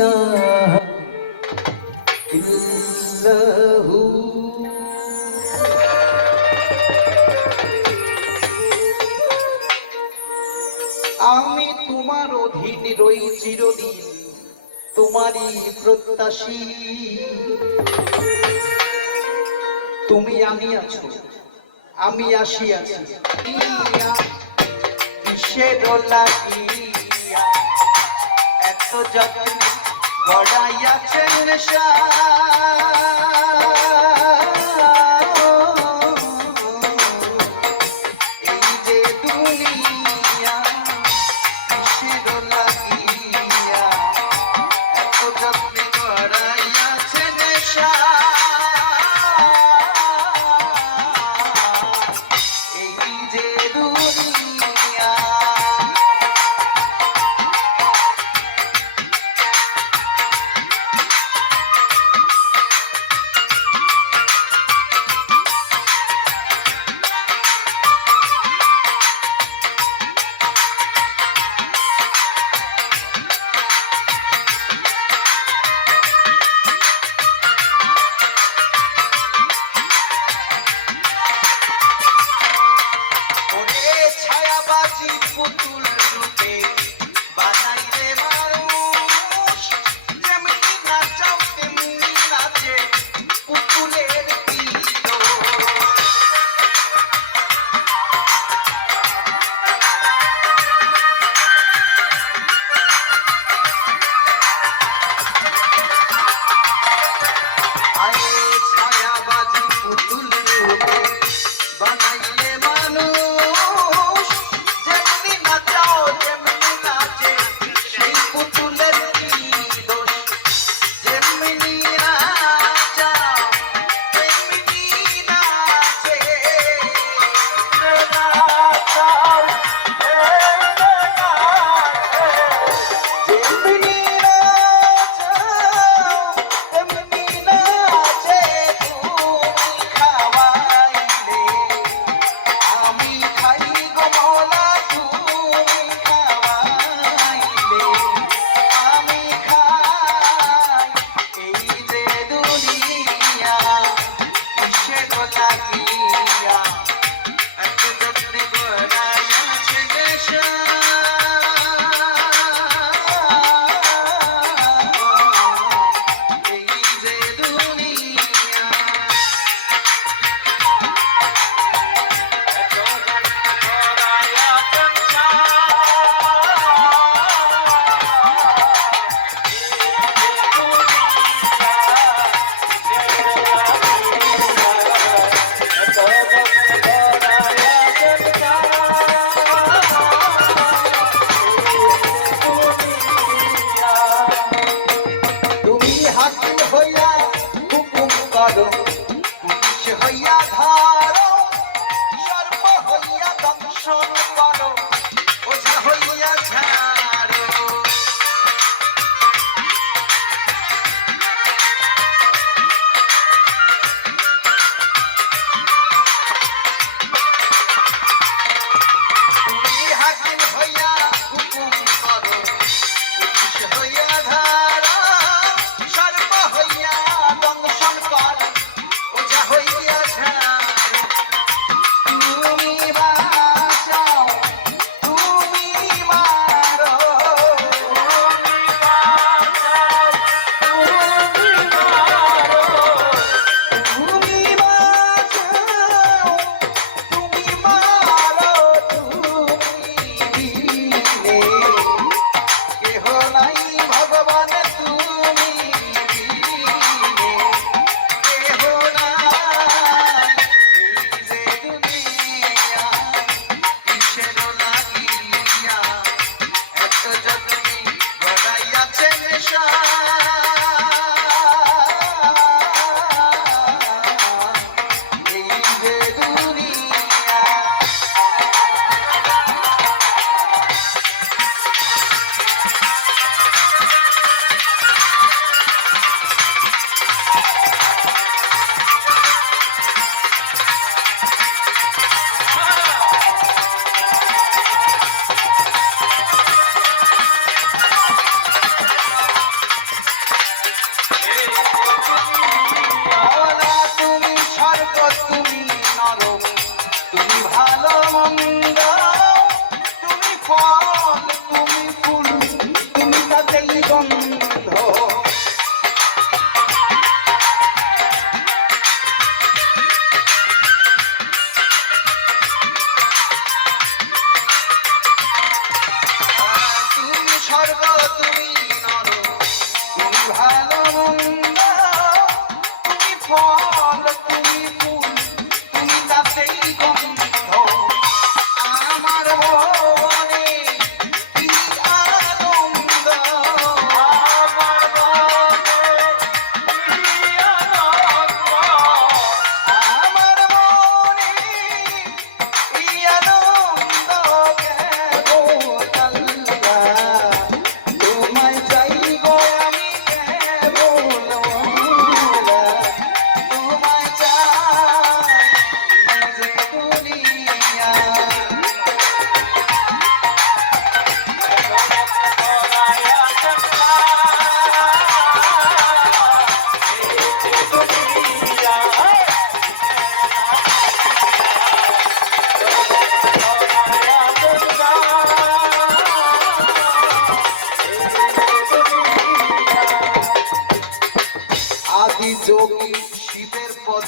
আমি তোমার অধীন রই চিরদিন, তোমারই প্রত্যাশী। তুমি আমি আছো, আমি আসি আছি কিসের লাগিয়া এত যত্ন গড়াইয়াছেন শাহ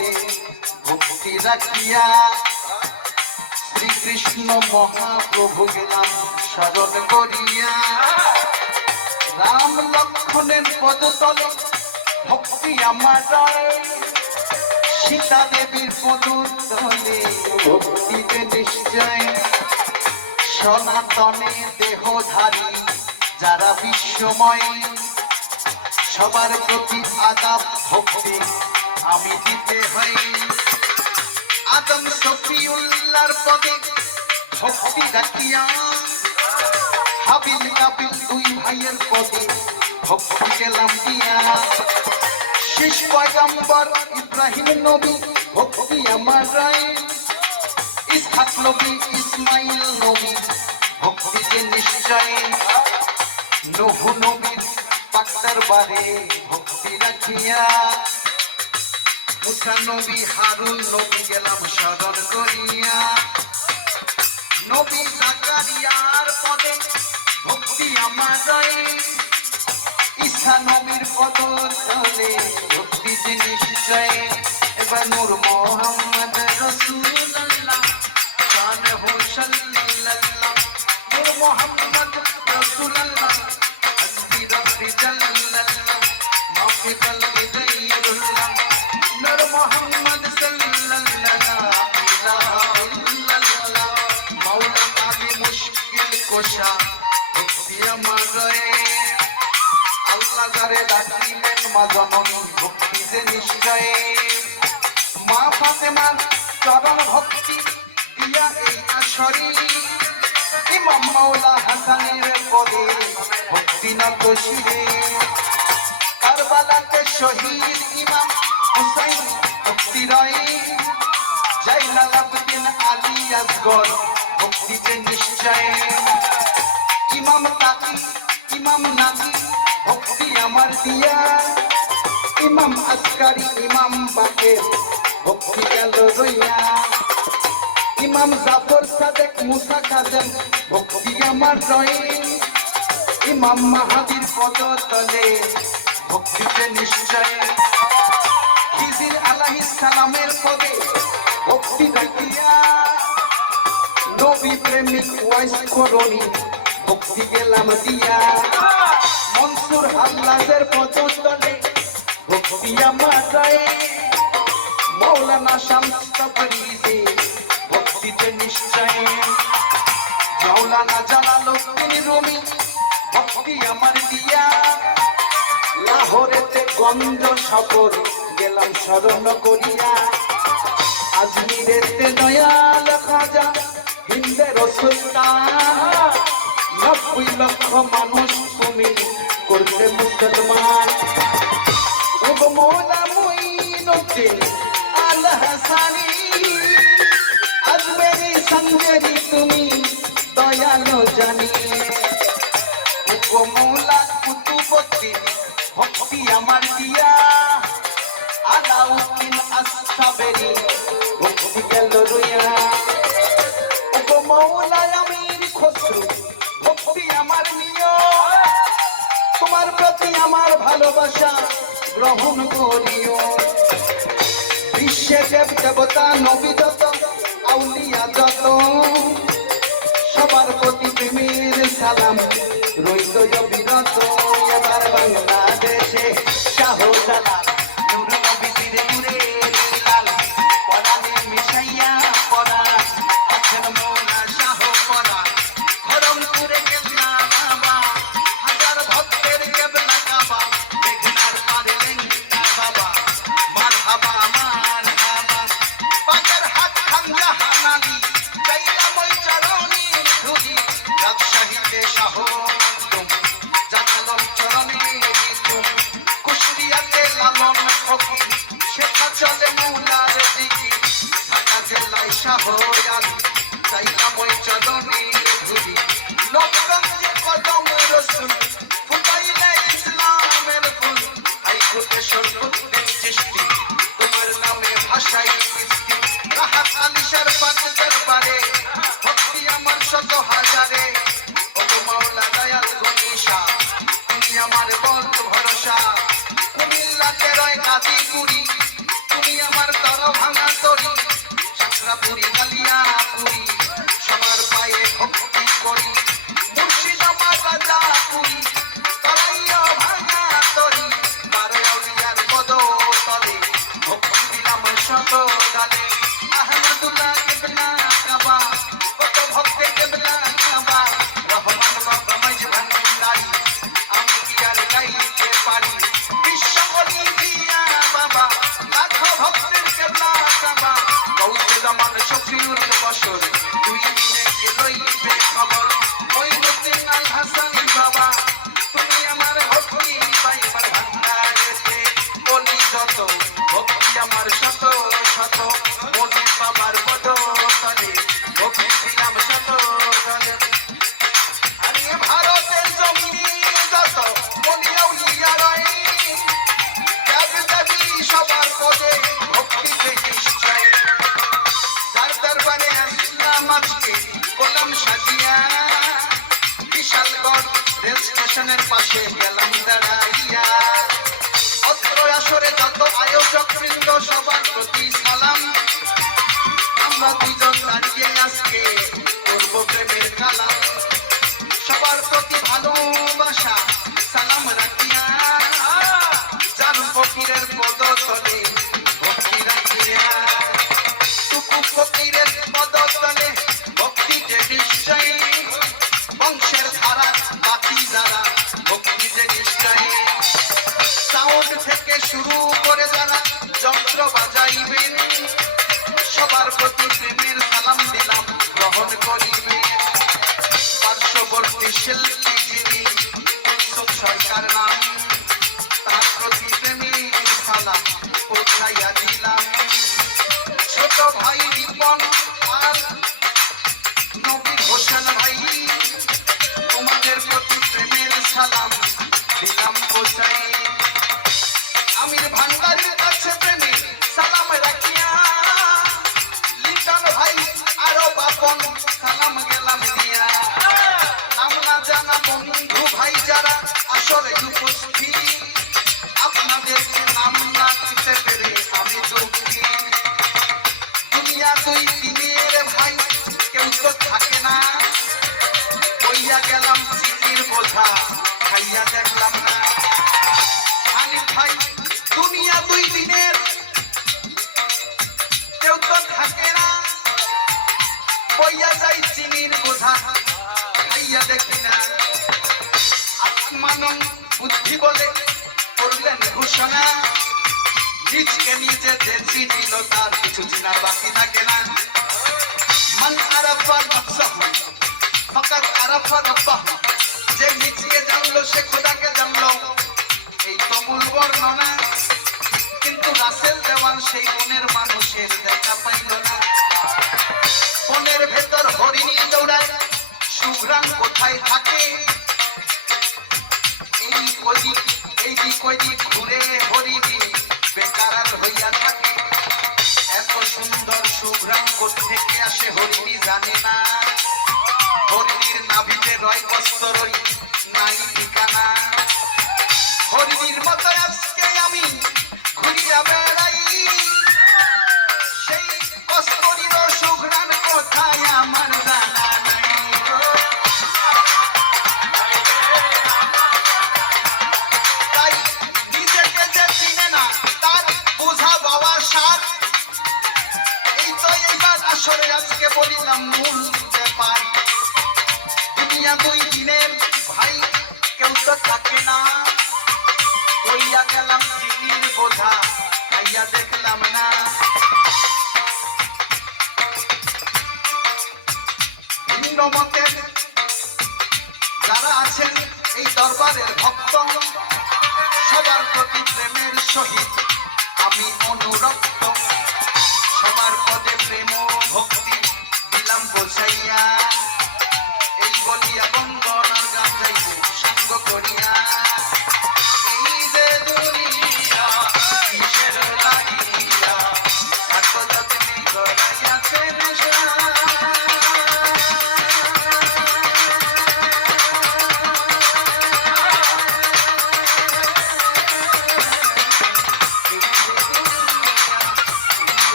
শিবের ভক্তি রাখিয়া শ্রীকৃষ্ণ মহাপ্রভু গেলাম স্মরণ করিয়া। রাম লক্ষণের পদতলে ভক্তি আমার সীতা দেবীর পদতলে ভক্তিতে নিশ্চয়। সনাতনে দেহধারী যারা বিশ্বময়, সবার প্রতি আদাব ভক্তি। আমি দিতে হই আদম সফিউল্লাহর পদে ভক্তি রাখিয়া হাবিল কাবিল দুই ভাইয়ের পদে ভক্তি গেলাম দিয়া। শেষ পয়গম্বর ইব্রাহিম নবী, ভক্তি আমার রায়। ইসহাক নবী, ইসমাইল নবী, ভক্তিতে নিশ্চয়। নহু নবীর পাক্তার বারে ভক্তি রাখিয়া মুসা নবী হারুন নবী গেলাম স্মরণ করিয়া? নবী জাকারিয়ার পদে ভক্তি আমার রয়ে ঈসা নবীর পদর তলে ভক্তি যে নিশ্চয় এবার নূর মোহাম্মদ রসুল্লাহ শান হো মাওলা হাসানের পদে ভক্তি নত শিরে কারবালাতে শহীদ ইমাম হুসাইন ভক্তি রয়। জাইনাল আবদিন আলী আসগর ভক্তিতে নিশ্চয়। ইমাম তাকি, ইমাম নাকি ভক্তি আমার দিয়া। ইমাম আসকারি ইমাম বাকে ভক্তি গেল রইয়া। ইমাম জাফর সাদেক, মুসা কাজেম ভক্তি আমার রয়ে ইমাম মাহাদির পদ তলে ভক্তিতে নিশ্চয়। খিজির আলাহিস সালামের পদে ভক্তি রাখিয়া নবী প্রেমিক ওয়াইস করণী ভক্তি গেলাম দিয়া। মনসুর হাল্লাদের পদতলে ভক্তি আমার রয়ে মৌলানা শামস তাবরিজি ভক্তিতে নিশ্চয়? মাওলানা জালালউদ্দিন রুমি ভক্তি আমার দিয়া। লাহোরেতে গঞ্জ সফর গেলাম স্মরণ করিয়া। আজমিরেতে দয়াল খাজা, হিন্দের সুলতান। নব্বই লক্ষ মানুষ তুমি করতে মুসলমান। মৌলা মুইনুদ্দিন আল হাসানি সুন্দরী তুমি, দয়ালো জানি আমার দিয়া। আলাউদ্দিন আস্তাবেরি ভক্তি গেল রইয়া। মৌলা আমির খসরু, ভক্তি আমার নিয়। তোমার প্রতি আমার ভালোবাসা গ্রহণ করিও। বিশ্বে দেব দেবতা নবী সবার প্রতি প্রেমের সালাম রইল অবিরত এবার বাংলা সাহয়ান তাই আমায় চলনী রেল স্টেশনের পাশে গেলাম দাঁড়াইয়া। অত্র আসরে যত আয়োজক বৃন্দ সবার প্রতি সালাম। আমরা দুজন দাঁড়িয়ে আজকে করব প্রেমের কালাম সবার প্রতি ভালোবাসা। শুরু করে যারা যন্ত্র বাজাইবেন। দুই থাকে না বইয়া যাই চিনির বোঝা খাইয়া নিজে যে চিনিল তার কিছু থাকে না মন আরাফা নফসাহ ফকর আরাফা রব্বাহ যে নিজকে জানলো সে খোদাকে জানলো এই তো মূল বর্ণনা আছেন এই ভক্ত সবার প্রতি প্রেমের সহিত আমি অনুরক্ত সবার পদে প্রেম ভক্তি। বসাইয়া এই বলিয়া বন্দনার গান যাইব সাঙ্গ করিয়া।